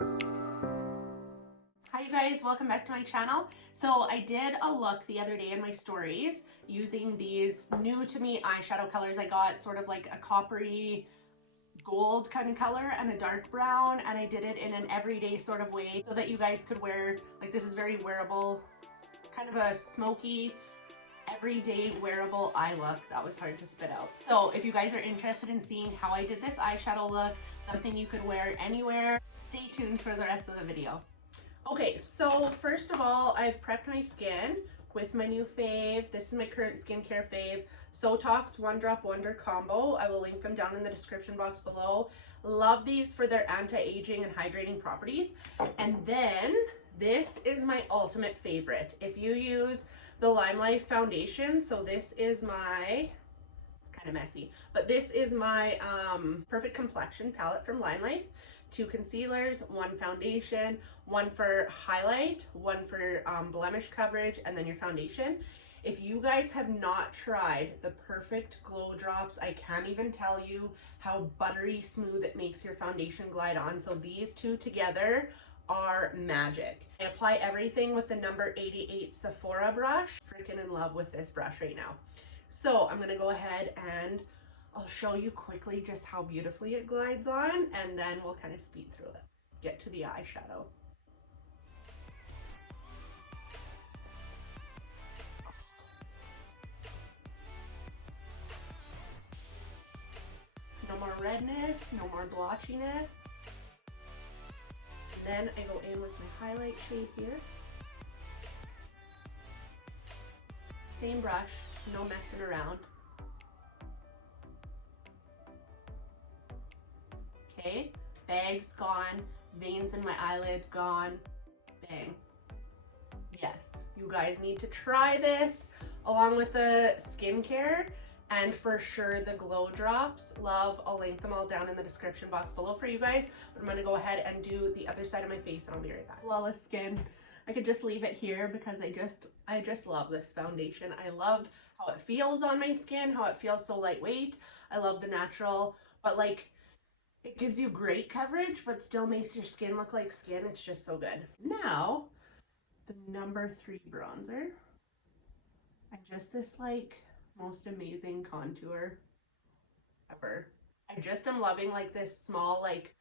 Hi you guys, welcome back to my channel. So I did a look the other day in my stories using these new to me eyeshadow colors. I got sort of like a coppery gold kind of color and a dark brown, and I did it in an everyday sort of way so that you guys could wear, like, this is very wearable, kind of a smoky everyday wearable eye look. That was hard to spit out. So if you guys are interested in seeing how I did this eyeshadow look, something you could wear anywhere, stay tuned for the rest of the video. Okay, so first of all, I've prepped my skin with my new fave. This is my current skincare fave, Sotoks One Drop Wonder Combo. I will link them down in the description box below. Love these for their anti-aging and hydrating properties. And then this is my ultimate favorite. If you use the Limelife foundation, so this is my, it's kind of messy, but this is my Perfect Complexion palette from Limelife. 2 concealers, 1 foundation, 1 for highlight, 1 for blemish coverage, and then your foundation. If you guys have not tried the Perfect Glow Drops, I can't even tell you how buttery smooth it makes your foundation glide on. So these 2 together are magic. I apply everything with the number 88 Sephora brush. Freaking in love with this brush right now. So I'm gonna go ahead and I'll show you quickly just how beautifully it glides on, and then we'll kind of speed through it. Get to the eyeshadow. No more redness, no more blotchiness. And then I go in with my highlight shade here. Same brush, no messing around. Okay, bags gone, veins in my eyelid gone, bang. Yes, you guys need to try this along with the skincare and for sure the glow drops. Love, I'll link them all down in the description box below for you guys, but I'm gonna go ahead and do the other side of my face and I'll be right back. Flawless skin. I could just leave it here because I just love this foundation. I love how it feels on my skin, how it feels so lightweight. I love the natural, but like, it gives you great coverage, but still makes your skin look like skin. It's just so good. Now, the number 3 bronzer. And just this like most amazing contour ever. I just am loving like this small, like,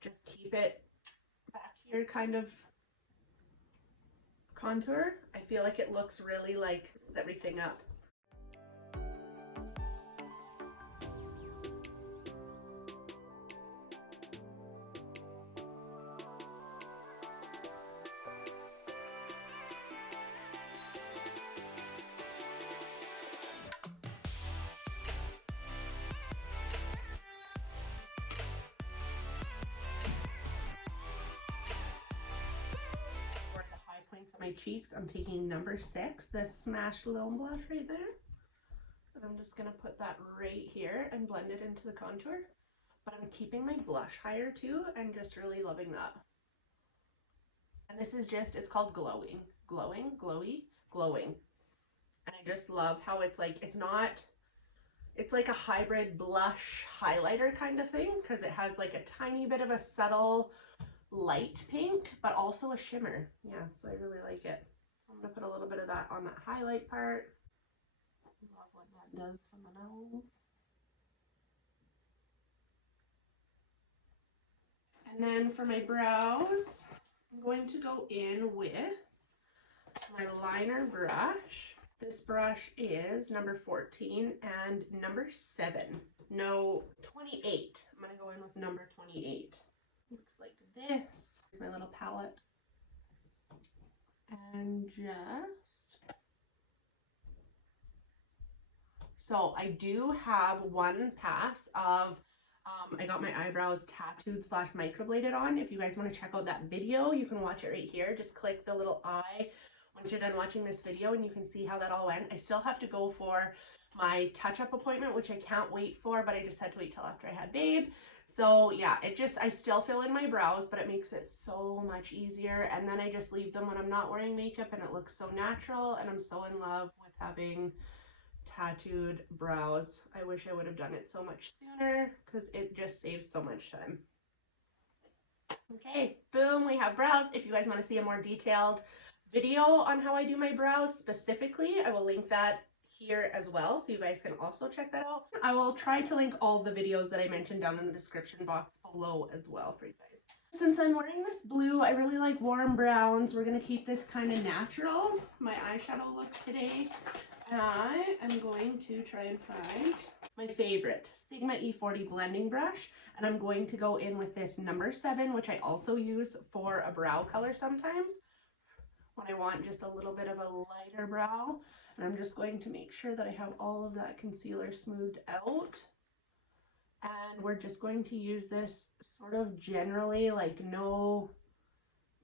just keep it back here kind of contour. I feel like it looks really like everything up. My cheeks, I'm taking number 6, this Smashed Lone Blush right there, and I'm just gonna put that right here and blend it into the contour, but I'm keeping my blush higher too and just really loving that. And this is just, it's called glowing, glowy, glowing, and I just love how it's like, it's like a hybrid blush highlighter kind of thing because it has like a tiny bit of a subtle light pink, but also a shimmer. Yeah, so I really like it. I'm gonna put a little bit of that on that highlight part. Love what that does for my nose. And then for my brows, I'm going to go in with my liner brush. This brush is number 14 and number 7. No, 28. I'm gonna go in with number 28. Looks like this. My little palette. And just, so I do have 1 pass of, I got my eyebrows tattooed / microbladed on. If you guys want to check out that video, you can watch it right here. Just click the little eye once you're done watching this video and you can see how that all went. I still have to go for my touch-up appointment, which I can't wait for, but I just had to wait till after I had Babe. So yeah, I still fill in my brows, but it makes it so much easier. And then I just leave them when I'm not wearing makeup and it looks so natural, and I'm so in love with having tattooed brows. I wish I would have done it so much sooner because it just saves so much time. Okay, boom, we have brows. If you guys want to see a more detailed video on how I do my brows specifically, I will link that here as well, so you guys can also check that out. I will try to link all the videos that I mentioned down in the description box below as well for you guys. Since I'm wearing this blue, I really like warm browns. We're going to keep this kind of natural, my eyeshadow look today. I am going to try and find my favorite Sigma E40 blending brush, and I'm going to go in with this number 7, which I also use for a brow color sometimes when I want just a little bit of a lighter brow. And I'm just going to make sure that I have all of that concealer smoothed out. And we're just going to use this sort of generally, like no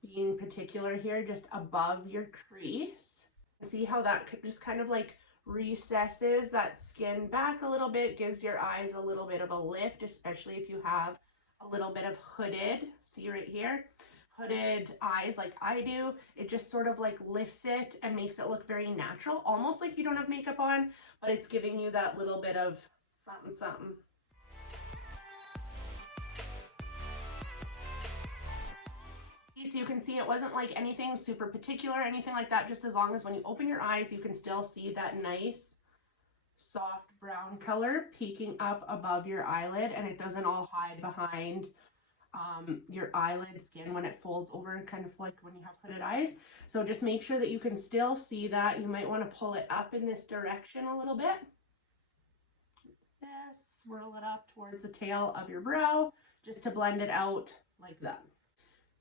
being particular here, just above your crease. See how that just kind of like recesses that skin back a little bit, gives your eyes a little bit of a lift, especially if you have a little bit of hooded, see right here, hooded eyes like I do. It just sort of like lifts it and makes it look very natural, almost like you don't have makeup on, but it's giving you that little bit of something something. So you can see it wasn't like anything super particular, anything like that, just as long as when you open your eyes, you can still see that nice soft brown color peeking up above your eyelid, and it doesn't all hide behind your eyelid skin when it folds over, kind of like when you have hooded eyes. So just make sure that you can still see that. You might want to pull it up in this direction a little bit. This, swirl it up towards the tail of your brow just to blend it out like that.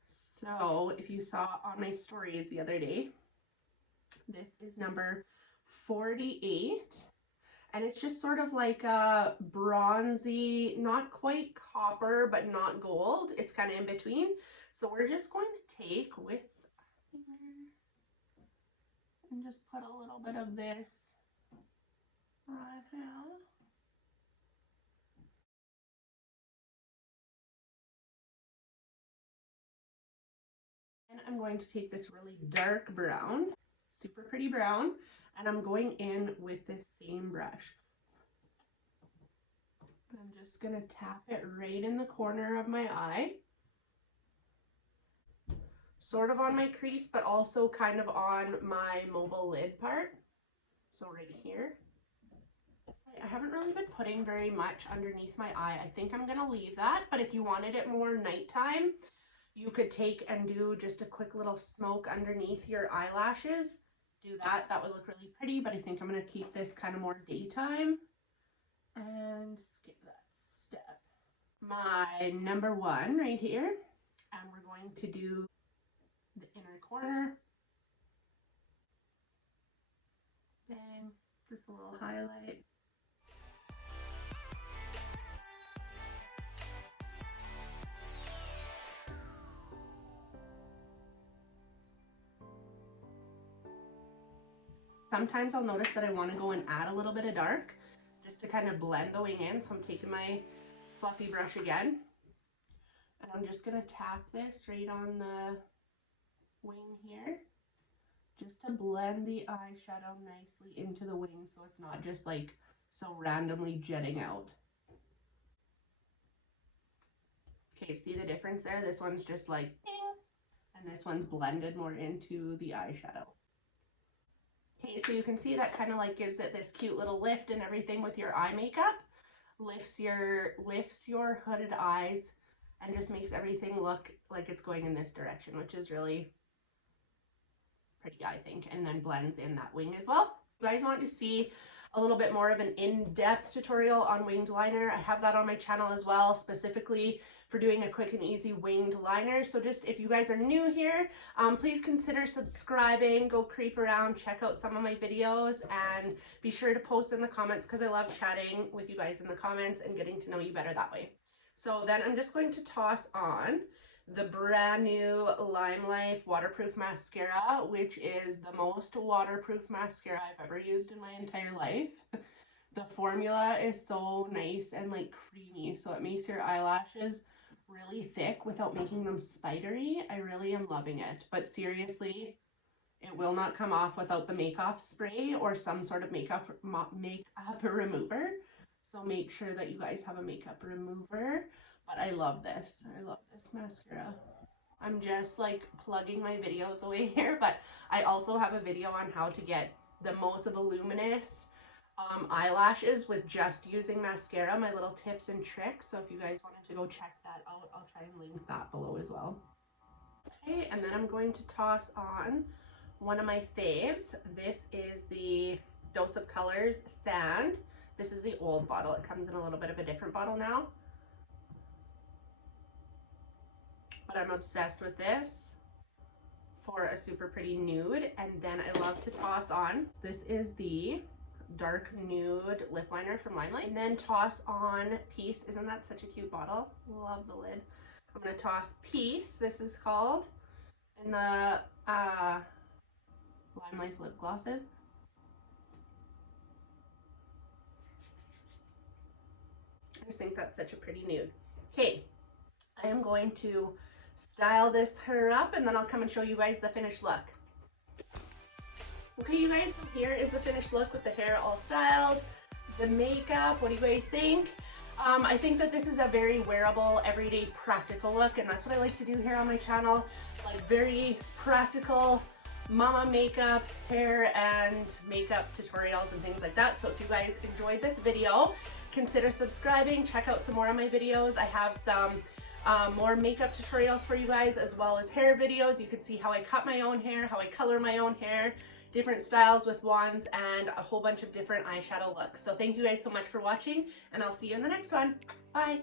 So if you saw on my stories the other day, this is number 48, and it's just sort of like a bronzy, not quite copper, but not gold. It's kind of in between. So we're just going to take with and just put a little bit of this right here. And I'm going to take this really dark brown, super pretty brown, and I'm going in with this same brush. I'm just going to tap it right in the corner of my eye, sort of on my crease, but also kind of on my mobile lid part. So right here. I haven't really been putting very much underneath my eye. I think I'm going to leave that, but if you wanted it more nighttime, you could take and do just a quick little smoke underneath your eyelashes. Do that. That would look really pretty, but I think I'm going to keep this kind of more daytime and skip that step. My number 1 right here, and we're going to do the inner corner. Bang, just a little highlight. Sometimes I'll notice that I want to go and add a little bit of dark just to kind of blend the wing in. So I'm taking my fluffy brush again, and I'm just going to tap this right on the wing here just to blend the eyeshadow nicely into the wing so it's not just like so randomly jetting out. Okay, see the difference there? This one's just like ding, and this one's blended more into the eyeshadow. Okay, so you can see that kind of like gives it this cute little lift and everything with your eye makeup. Lifts your hooded eyes and just makes everything look like it's going in this direction, which is really pretty, I think, and then blends in that wing as well. If you guys want to see a little bit more of an in-depth tutorial on winged liner, I have that on my channel as well, specifically for doing a quick and easy winged liner. So just if you guys are new here, please consider subscribing, go creep around, check out some of my videos, and be sure to post in the comments because I love chatting with you guys in the comments and getting to know you better that way. So then I'm just going to toss on the brand new Limelife waterproof mascara, which is the most waterproof mascara I've ever used in my entire life. The formula is so nice and like creamy, so it makes your eyelashes really thick without making them spidery. I really am loving it, but seriously, it will not come off without the make-off spray or some sort of makeup remover. So make sure that you guys have a makeup remover. But I love this. I love this mascara. I'm just like plugging my videos away here, but I also have a video on how to get the most voluminous eyelashes with just using mascara, my little tips and tricks. So if you guys wanted to go check that out, I'll try and link that below as well. Okay, and then I'm going to toss on one of my faves. This is the Dose of Colors Sand. This is the old bottle. It comes in a little bit of a different bottle now, but I'm obsessed with this for a super pretty nude. And then I love to toss on, this is the dark nude lip liner from Limelife, and then toss on Peace. Isn't that such a cute bottle? Love the lid. I'm gonna toss Peace, this is called, in the Limelife lip glosses. I just think that's such a pretty nude. Okay, I am going to style this hair up and then I'll come and show you guys the finished look. Okay, you guys, so here is the finished look with the hair all styled, the makeup. What do you guys think? I think that this is a very wearable, everyday, practical look, and that's what I like to do here on my channel. Like very practical mama makeup, hair and makeup tutorials and things like that. So if you guys enjoyed this video, consider subscribing, check out some more of my videos. I have some more makeup tutorials for you guys, as well as hair videos. You can see how I cut my own hair, how I color my own hair, different styles with wands, and a whole bunch of different eyeshadow looks. So thank you guys so much for watching, and I'll see you in the next one. Bye. I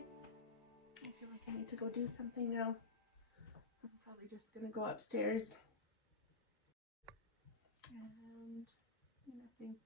feel like I need to go do something now. I'm probably just gonna go upstairs and nothing.